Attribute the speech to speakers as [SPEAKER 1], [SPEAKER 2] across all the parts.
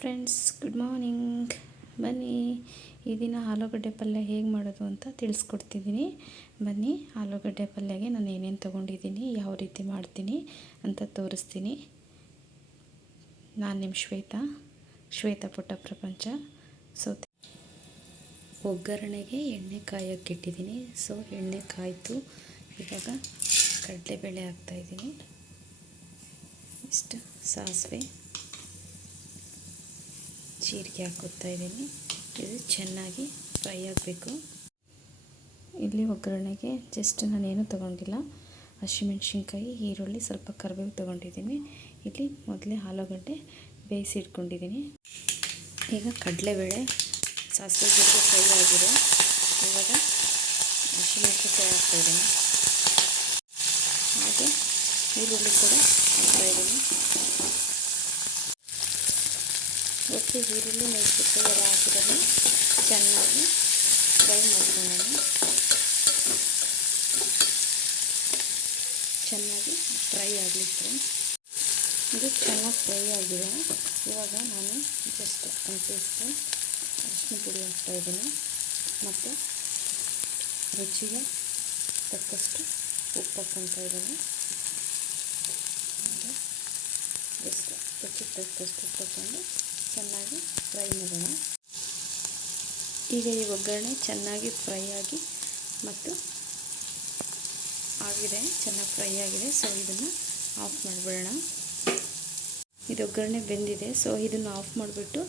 [SPEAKER 1] Friends, good morning. ಬನ್ನಿ, ಈ ದಿನ ಆಲೂಗಡ್ಡೆ ಪಲ್ಯ ಹೇಗೆ ಮಾಡೋದು ಅಂತ ತಿಳಿಸ್ಕೊಡ್ತಿದ್ದೀನಿ. ಬನ್ನಿ, ಆಲೂಗಡ್ಡೆ ಪಲ್ಯಗೆ ನಾನು ಏನೇನು ತೊಗೊಂಡಿದ್ದೀನಿ, ಯಾವ ರೀತಿ ಮಾಡ್ತೀನಿ ಅಂತ ತೋರಿಸ್ತೀನಿ. ನಾನು ನಿಮ್ಮ ಶ್ವೇತಾ ಶ್ವೇತಾ ಪುಟ್ಟ ಪ್ರಪಂಚ. ಸೊ ಒಗ್ಗರಣೆಗೆ ಎಣ್ಣೆ ಕಾಯೋಕ್ಕೆ ಇಟ್ಟಿದ್ದೀನಿ. ಸೊ ಎಣ್ಣೆ ಕಾಯಿತು ಇವಾಗ ಕಡಲೆಬೇಳೆ ಹಾಕ್ತಾಯಿದ್ದೀನಿ ಇಷ್ಟು ಸಾಸಿವೆ. ಜೀರಿಗೆ ಹಾಕುತ್ತಾ ಇದ್ದೀನಿ. ಇದು ಚೆನ್ನಾಗಿ ಫ್ರೈ ಆಗಬೇಕು. ಇಲ್ಲಿ ಒಗ್ಗರಣೆಗೆ ಜಸ್ಟ್ ನಾನೇನು ತೊಗೊಂಡಿಲ್ಲ. ಹಸಿಮೆಣ್ಸಿನ್ಕಾಯಿ, ಈರುಳ್ಳಿ, ಸ್ವಲ್ಪ ಕರಿಬೇವು ತೊಗೊಂಡಿದ್ದೀನಿ. ಇಲ್ಲಿ ಮೊದಲೇ ಆಲೂಗಡ್ಡೆ ಬೇಯಿಸಿ ಇಟ್ಕೊಂಡಿದ್ದೀನಿ. ಈಗ ಕಡಲೆಬೇಳೆ ಸಾಸಿವೆ ಜೊತೆ ಫ್ರೈ ಆಗಿದೆ. ಇವಾಗ ಹಸಿಮೆಣ್ಸಿನ್ಕಾಯಿ ಹಾಕ್ತಾಯಿದ್ದೀನಿ ಹಾಗೆ ಈರುಳ್ಳಿ ಕೂಡ ಹಾಕ್ತಾಯಿದ್ದೀನಿ ಒಟ್ಟು ಈರುಳ್ಳಿ ಮೆಣಸಿನ್ಕಾಯಿ ಎಲ್ಲ ಹಾಕಿರೋದು ಚೆನ್ನಾಗಿ ಫ್ರೈ ಮಾಡ್ಕೊಳ್ಳೋಣ ಚೆನ್ನಾಗಿ ಫ್ರೈ ಆಗಲಿ ಫ್ರೆಂಡ್ಸ್ ಇದು ಚೆನ್ನಾಗಿ ಫ್ರೈ ಆಗಿದೆ ಇವಾಗ ನಾನು ಜಸ್ಟ್ ಒಂದು ಟೀ ಸ್ಪೂನ್ ಅರಿಶಿನ ಪುಡಿ ಹಾಕ್ತಾಯಿದ್ದೀನಿ ಮತ್ತು ರುಚಿಗೆ ತಕ್ಕಷ್ಟು ಉಪ್ಪು ಹಾಕ್ಕೊತಾ ಇದ್ದೀನಿ ಜಸ್ಟ್ ರುಚಿಗೆ ತಕ್ಕಷ್ಟು ಉಪ್ಪು ಹಾಕ್ಕೊಂಡು ಚೆನ್ನಾಗಿ ಫ್ರೈ ಮಾಡೋಣ. ಈಗ ಈ ಒಗ್ಗರಣೆ ಚೆನ್ನಾಗಿ ಫ್ರೈ ಆಗಿ ಮತ್ತು ಆಗಿದೆ, ಚೆನ್ನಾಗಿ ಫ್ರೈ ಆಗಿದೆ. ಸೊ ಇದನ್ನು ಆಫ್ ಮಾಡಿಬಿಡೋಣ. ಇದು ಒಗ್ಗರಣೆ ಬೆಂದಿದೆ. ಸೊ ಇದನ್ನು ಆಫ್ ಮಾಡಿಬಿಟ್ಟು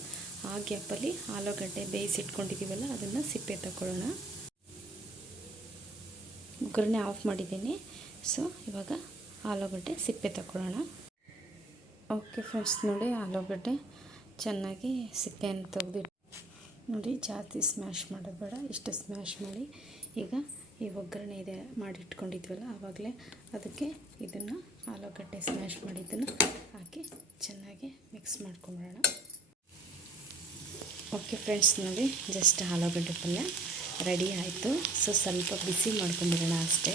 [SPEAKER 1] ಆ ಗ್ಯಾಪಲ್ಲಿ ಆಲೂಗಡ್ಡೆ ಬೇಯಿಸಿಟ್ಕೊಂಡಿದ್ದೀವಲ್ಲ ಅದನ್ನು ಸಿಪ್ಪೆ ತಗೊಳ್ಳೋಣ ಒಗ್ಗರಣೆ ಆಫ್ ಮಾಡಿದ್ದೀನಿ. ಸೊ ಇವಾಗ ಆಲೂಗಡ್ಡೆ ಸಿಪ್ಪೆ ತಗೊಳ್ಳೋಣ ಓಕೆ ಫ್ರೆಂಡ್ಸ್ ನೋಡಿ ಆಲೂಗಡ್ಡೆ ಚೆನ್ನಾಗಿ ಸಿಪ್ಪೆಯನ್ನು ತೆಗೆದಿಟ್ಟು ನೋಡಿ, ಜಾಸ್ತಿ ಸ್ಮ್ಯಾಶ್ ಮಾಡೋದು ಬೇಡ ಇಷ್ಟು ಸ್ಮ್ಯಾಶ್ ಮಾಡಿ. ಈಗ ಈ ಒಗ್ಗರಣೆ ಇದೆ, ಮಾಡಿಟ್ಕೊಂಡಿದ್ವಲ್ಲ, ಆವಾಗಲೇ ಅದಕ್ಕೆ ಇದನ್ನು ಆಲೂಗಡ್ಡೆ ಸ್ಮ್ಯಾಶ್ ಮಾಡಿದ್ದನ್ನು ಹಾಕಿ ಚೆನ್ನಾಗಿ ಮಿಕ್ಸ್ ಮಾಡ್ಕೊಂಬಿಡೋಣ ಓಕೆ ಫ್ರೆಂಡ್ಸ್ ನೋಡಿ ಜಸ್ಟ್ ಆಲೂಗಡ್ಡೆ ಪಲ್ಯ ರೆಡಿ ಆಯಿತು. ಸೊ ಸ್ವಲ್ಪ ಬಿಸಿ ಮಾಡ್ಕೊಂಬಿಡೋಣ ಅಷ್ಟೇ.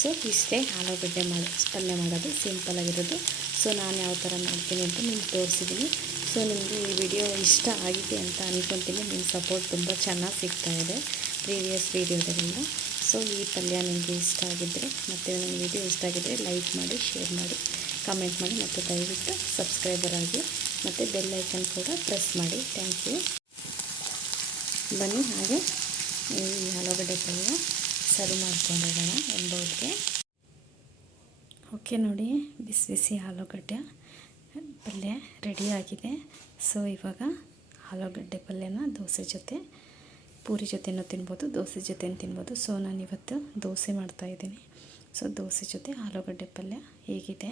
[SPEAKER 1] ಸೊ ಇಷ್ಟೇ ಆಲೂಗಡ್ಡೆ ಮಾಡಿ, ಪಲ್ಯ ಮಾಡೋದು ಸಿಂಪಲ್ ಆಗಿರೋದು. ಸೊ ನಾನು ಯಾವ ಥರ ಮಾಡ್ತೀನಿ ಅಂತ ನಿಮ್ಗೆ ತೋರಿಸಿದ್ದೀನಿ ಸೊ, ನಿಮಗೆ ಈ ವಿಡಿಯೋ ಇಷ್ಟ ಆಗಿದೆ ಅಂತ ಅಂದ್ಕೊತೀನಿ ನಿಮ್ಮ ಸಪೋರ್ಟ್ ತುಂಬ ಚೆನ್ನಾಗಿ ಸಿಗ್ತಾ ಇದೆ ಪ್ರೀವಿಯಸ್ ವೀಡಿಯೋದರಿಂದ ಸೊ, ಈ ಪಲ್ಯ ನಿಮಗೆ ಇಷ್ಟ ಆಗಿದ್ದರೆ ಮತ್ತು ನನ್ನ ವಿಡಿಯೋ ಇಷ್ಟ ಆಗಿದ್ದರೆ ಲೈಕ್ ಮಾಡಿ ಶೇರ್ ಮಾಡಿ ಕಮೆಂಟ್ ಮಾಡಿ, ಮತ್ತು ದಯವಿಟ್ಟು ಸಬ್ಸ್ಕ್ರೈಬರ್ ಆಗಿ, ಮತ್ತು ಬೆಲ್ ಐಕನ್ ಕೂಡ ಪ್ರೆಸ್ ಮಾಡಿ. ಥ್ಯಾಂಕ್ ಯು ಬನ್ನಿ ಹಾಗೆ ಈ ಆಲೂಗಡ್ಡೆ ಪಲ್ಯ ಸರ್ವ್ ಮಾಡ್ಕೊಂಡಿರೋಣ ಎಂಬವ್ರಿಗೆ ಓಕೆ ನೋಡಿ, ಬಿಸಿ ಬಿಸಿ ಆಲೂಗಡ್ಡೆ. ಪಲ್ಯ ರೆಡಿಯಾಗಿದೆ ಸೊ ಇವಾಗ ಆಲೂಗಡ್ಡೆ ಪಲ್ಯನ ದೋಸೆ ಜೊತೆ, ಪೂರಿ ಜೊತೆನೂ ತಿನ್ಬೋದು, ದೋಸೆ ಜೊತೆನೂ ತಿನ್ಬೋದು. ಸೊ ನಾನಿವತ್ತು ದೋಸೆ ಮಾಡ್ತಾಯಿದ್ದೀನಿ ಸೊ ದೋಸೆ ಜೊತೆ ಆಲೂಗಡ್ಡೆ ಪಲ್ಯ ಹೇಗಿದೆ?